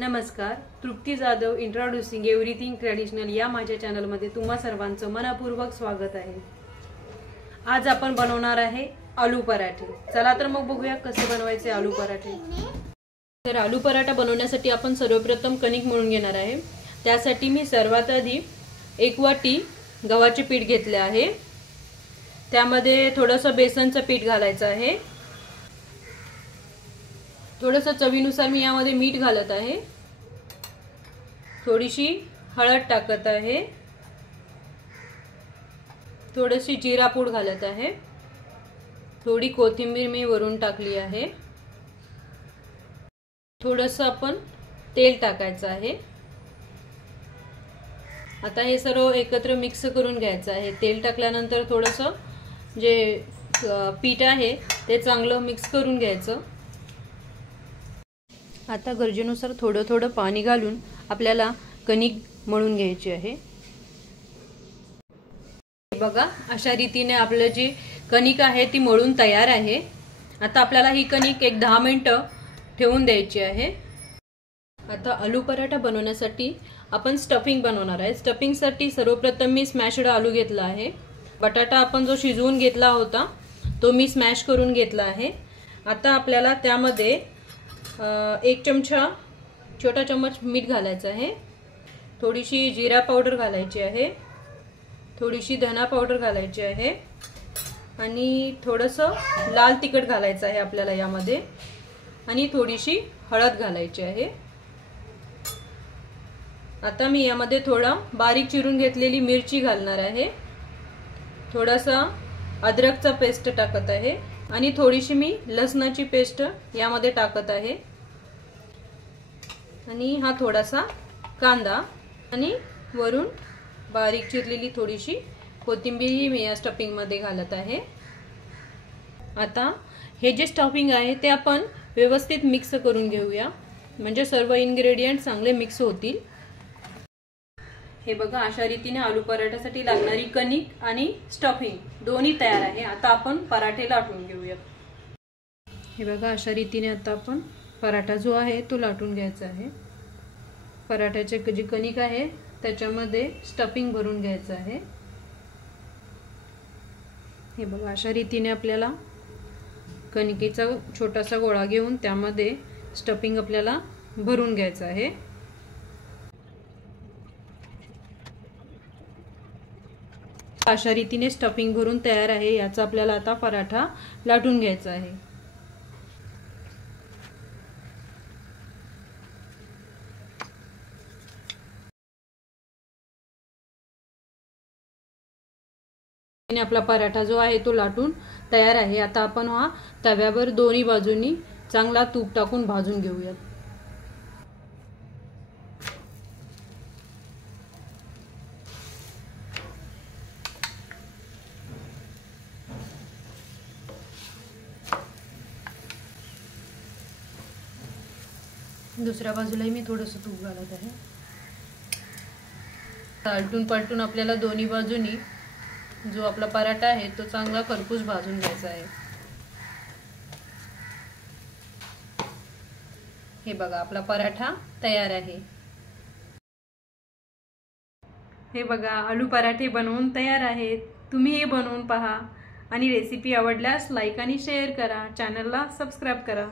नमस्कार, तृप्ती Jadhav introducing everything traditional या माझ्या चॅनलमध्ये तुम्हा सर्वांचं मनपूर्वक स्वागत आहे। आज आपण बनवणार आहे आलू पराठे। चला तर मग बघूया कसे बनवायचे आलू पराठे। तर आलू पराठा बनवण्यासाठी आपण सर्वप्रथम कणिक मळून घेणार आहे। त्यासाठी मी सर्वात आधी 1 वाटी गव्हाचे पीठ घेतले आहे। त्यामध्ये थोडंसं बेसनचं पीठ घालायचं आहे। थोडंसं चवीनुसार मी यामध्ये मीठ घालत आहे। थोडीशी हळद टाकत आहे। थोडीशी जिरा पूड घालत आहे। थोडी कोथिंबीर मी वरून टाकली आहे। थोडंसं आपण तेल टाकायचं आहे। आता हे सर्व एकत्र मिक्स करून घ्यायचं आहे। तेल टाकल्यानंतर थोडंसं जे पीठ आहे ते चांगलं मिक्स करून घ्यायचं। आता गरजेनुसार थोडं थोडं पाणी घालून आपल्याला कणिक मळून घ्यायची आहे। बघा, अशा रीतीने आपलं जी कणिक आहे ती मळून तयार आहे। आता आपल्याला ही कणिक एक 10 मिनिटं ठेवून द्यायची आहे। आता आलू पराठा बनवण्यासाठी आपण स्टफिंग बनवणार आहे। स्टफिंगसाठी सर्वप्रथम मी स्मॅशड आलू घेतला आहे। बटाटा आपण जो शिजवून घेतला होता तो मी स्मॅश करून घेतला आहे। आता आपल्याला त्यामध्ये 1 चमचा छोटा चम्मच मीठ घालायचं आहे। थोडीशी जिरा पावडर घालायची आहे। थोडीशी धना पावडर घालायची आहे आणि थोडंसं लाल तिखट घालायचं आहे आपल्याला यामध्ये आणि थोडीशी हळद घालायची आहे। आता मी यामध्ये थोडा बारीक चिरून घेतलेली मिरची घालणार आहे। थोडासा अद्रकचा पेस्ट टाकत आहे आणि थोडीशी मी लसणाची पेस्ट यामध्ये टाकत आहे आणि हा थोडासा कांदा आणि वरून बारीक चिरलेली थोडीशी कोथिंबीर मी या स्टफिंग मध्ये घालत आहे। आता हे जे स्टफिंग आहे ते आपण व्यवस्थित मिक्स करून घेऊया, म्हणजे सर्व इन्ग्रेडियंट चांगले मिक्स होतील। हे बघा, अशा रीतीने आलू पराठ्यासाठी लागणारी कणिक आणि स्टफिंग दोन्ही तयार आहे। आता आपण पराठे लाटून घेऊया। हे बघा, अशा रीतीने आता आपण पराठा जो आहे तो लाटून घ्यायचा आहे। पराठ्याचे जी कणिक आहे त्याच्यामध्ये स्टफिंग भरून घ्यायचं आहे। हे बघा, अशा रीतीने आपल्याला कणिकेचा छोटासा गोळा घेऊन त्यामध्ये स्टफिंग आपल्याला भरून घ्यायचं आहे। अशा रीतीने स्टफिंग भरून तयार आहे। याचा आपल्याला आता पराठा लाटून घ्यायचा आहे। आपला पराठा जो आहे तो लाटून तयार आहे। आता आपण हा तव्यावर दोन्ही बाजूंनी चांगला तूप टाकून भाजून घेऊया। दुसऱ्या बाजूलाही मी थोडंसं तूप घालत आहे। आलटून पलटून आपल्याला दोन्ही बाजूंनी जो आपला पराठा आहे तो चांगला खरपूस भाजून घ्यायचा आहे। हे बघा, आपला पराठा तयार आहे। हे बघा, आलू पराठे बनवून तयार आहेत। तुम्ही हे बनवून पहा आणि रेसिपी आवडल्यास लाईक आणि शेअर करा, चॅनलला सबस्क्राइब करा।